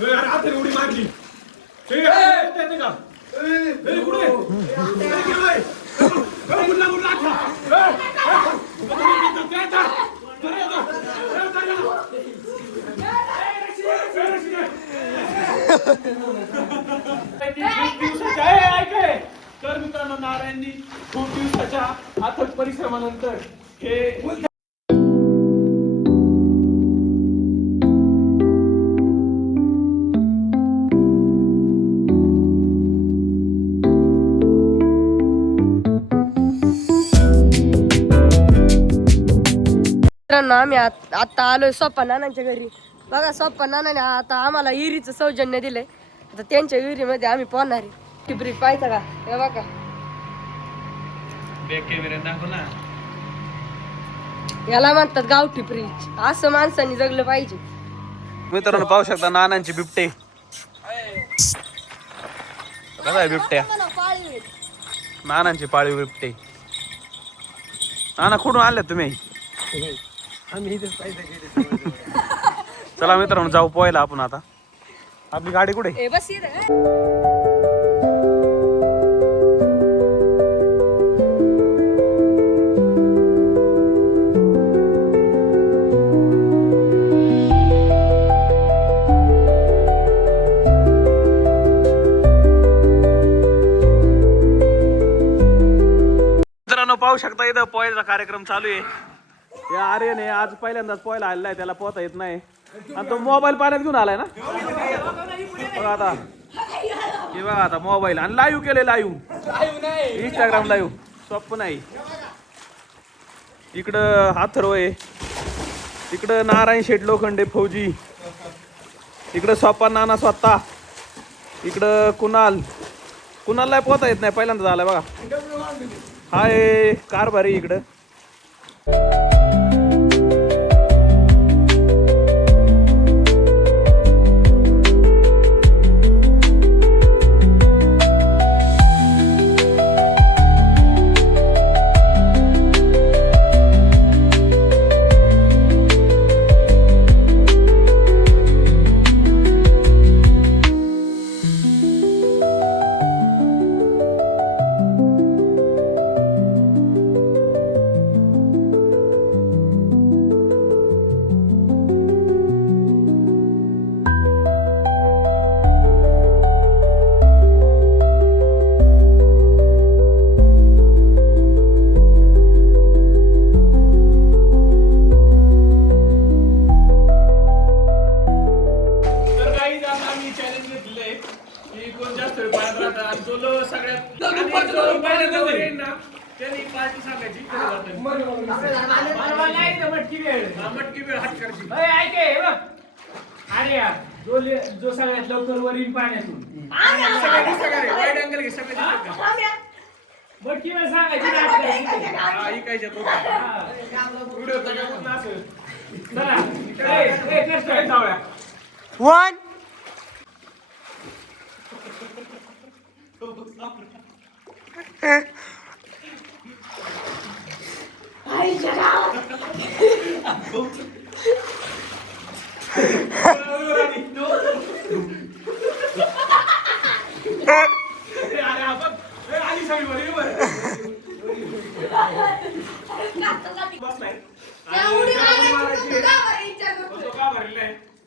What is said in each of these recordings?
रात्री उडी मारली तर मित्रांनो नारायणनी खूप दिवसाच्या अथक परिश्रमानंतर हे आम्ही आता आलोय सोप्पा नानांच्या घरी. बघा सोप्पा नानाने आता आम्हाला विहिरीचं सौजन्य दिलंय. आता त्यांच्या विहिरीमध्ये आम्ही पोहणार आहे. ब्रिज पाहायचा का? हे बघा याला म्हणतात गावठी ब्रिज. असं माणसांनी जगलं पाहिजे. मित्रांनो पाहू शकता नानांची बिबटे. बघा बिबट्या, नानांची पाळीव बिबटे. नाना कुठून आले तुम्ही? चला मित्रांनो जाऊ पोहायला आपण आता. आपली गाडी कुठे? बस मित्रांनो पाहू शकता इथं पोहायचा कार्यक्रम चालू आहे. या आर्यने आज पहिल्यांदाच पोहायला आलेला आहे. त्याला पोहता येत नाही आणि तो मोबाईल पाण्यात घेऊन आलाय ना. बघा आता, हे बघा आता मोबाईल आणि लाईव्ह केले. लाईव्ह इंस्टाग्राम लाईव्ह सोपं नाही. इकडं हाथर्व आहे, इकडं नारायण शेठ लोखंडे फौजी, इकडं सोप्पा नाना स्वतः, इकडं कुणालला पोहता येत नाही, पहिल्यांदाच आलाय बघा. हाय कारभारी इकडं. जो सगळ्यात लवकर वर येईल पाण्यातून बटकी वेळ सांगायची वन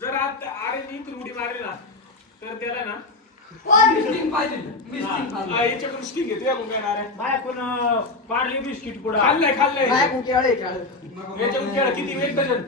जर आता आरे उडी मारली ना तर त्याला ना याच्याकडून स्टिंग घेतो पार्ले बिस्किट पुढे खाल्लंय याच्याकडून केळं किती वेळ डझन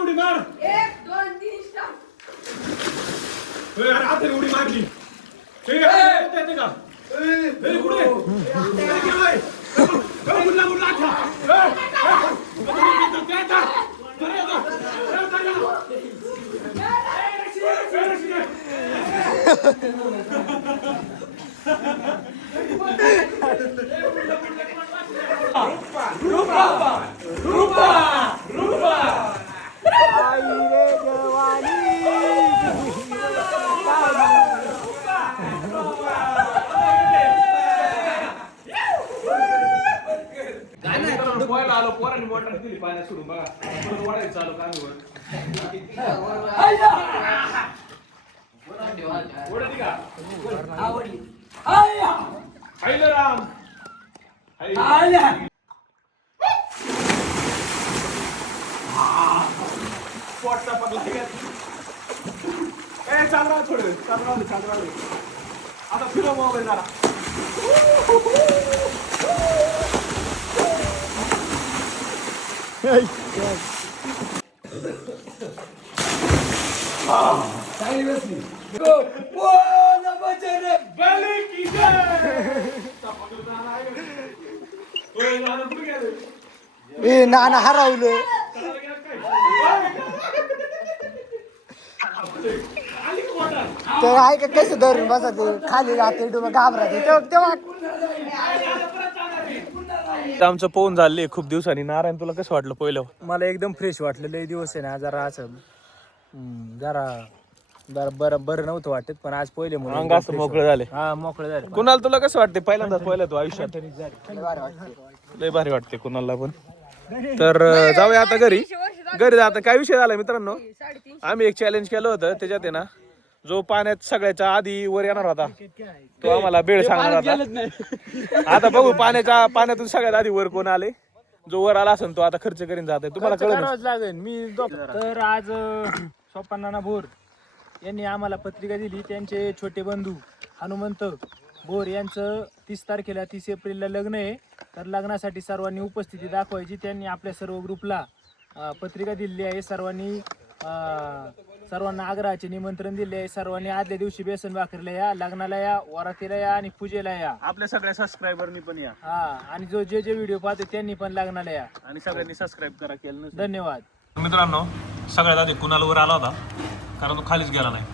उडी मार 1 2 3 स्टार्ट उडी मारली एवढं आलो पोरांनी मोटर दिली पाण्यात सोडून बघा परत वाढायचं चालू कामीवर ओढती का हायलं राम पोटचा पडला ए चाल राहा थोडं चाल राहा आता फिरव मोबाईल जरा ए नाना हरवलं ते आहे का कसं धरून बसा ते खाली राहते घाबराते तेव्हा आमचं पोहून झाले खूप दिवसांनी. नारायण तुला कसं वाटलं पहिलं? मला एकदम फ्रेश वाटलं. लय दिवस आहे ना जरा असं जरा बरं नव्हतं वाटत पण आज पहिले अंग असं मोकळं झाले. हा मोकळं झालं. कुणाल तुला कसं वाटते पहिल्यांदाच पहिलं तू आयुष्यात? लय भारी वाटते कुणाला पण. तर जाऊया आता घरी आता काय विषय झाला मित्रांनो, आम्ही एक चॅलेंज केलं होतं त्याच्यात आहे ना जो पाण्यात सगळ्याच्या आधी वर येणार होता तो आम्हाला बेळ सांगणार होता. आता बघू पाण्यातून सगळ्यात आधी वर कोण आले. जो वर आला असेल तो आता खर्च करीन जात आहे. तुम्हाला कळलं लागेल मी तर आज सोपानाना भोर यांनी आम्हाला पत्रिका दिली. त्यांचे छोटे बंधू हनुमंत भोर यांचं 30 तारखेला 30 एप्रिलला लग्न आहे. तर लग्नासाठी सर्वांनी उपस्थिती दाखवायची. त्यांनी आपल्या सर्व ग्रुपला पत्रिका दिलेली आहे. सर्वांना आग्रहाचे निमंत्रण दिले आहे. सर्वांनी आदल्या दिवशी बेसन भाकरीला या, लग्नाला या, वरातीला या आणि पूजेला या. आपल्या सगळ्या सबस्क्रायबरनी पण या. हा आणि जे व्हिडिओ पाहतो त्यांनी पण लग्नाला या आणि सगळ्यांनी सबस्क्राईब करा केलं. धन्यवाद मित्रांनो सगळ्यात आधी कुणाल वर आला होता कारण तो खालीच गेला नाही.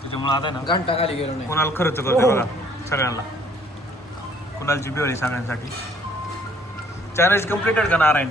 त्याच्यामुळे आता ना घंटा खाली गेलो नाही. कुणाल खर्च करतो बघा सगळ्यांना. कुणालची बेळ आहे सगळ्यांसाठी. चॅलेंज कम्प्लीटेड का नारायण?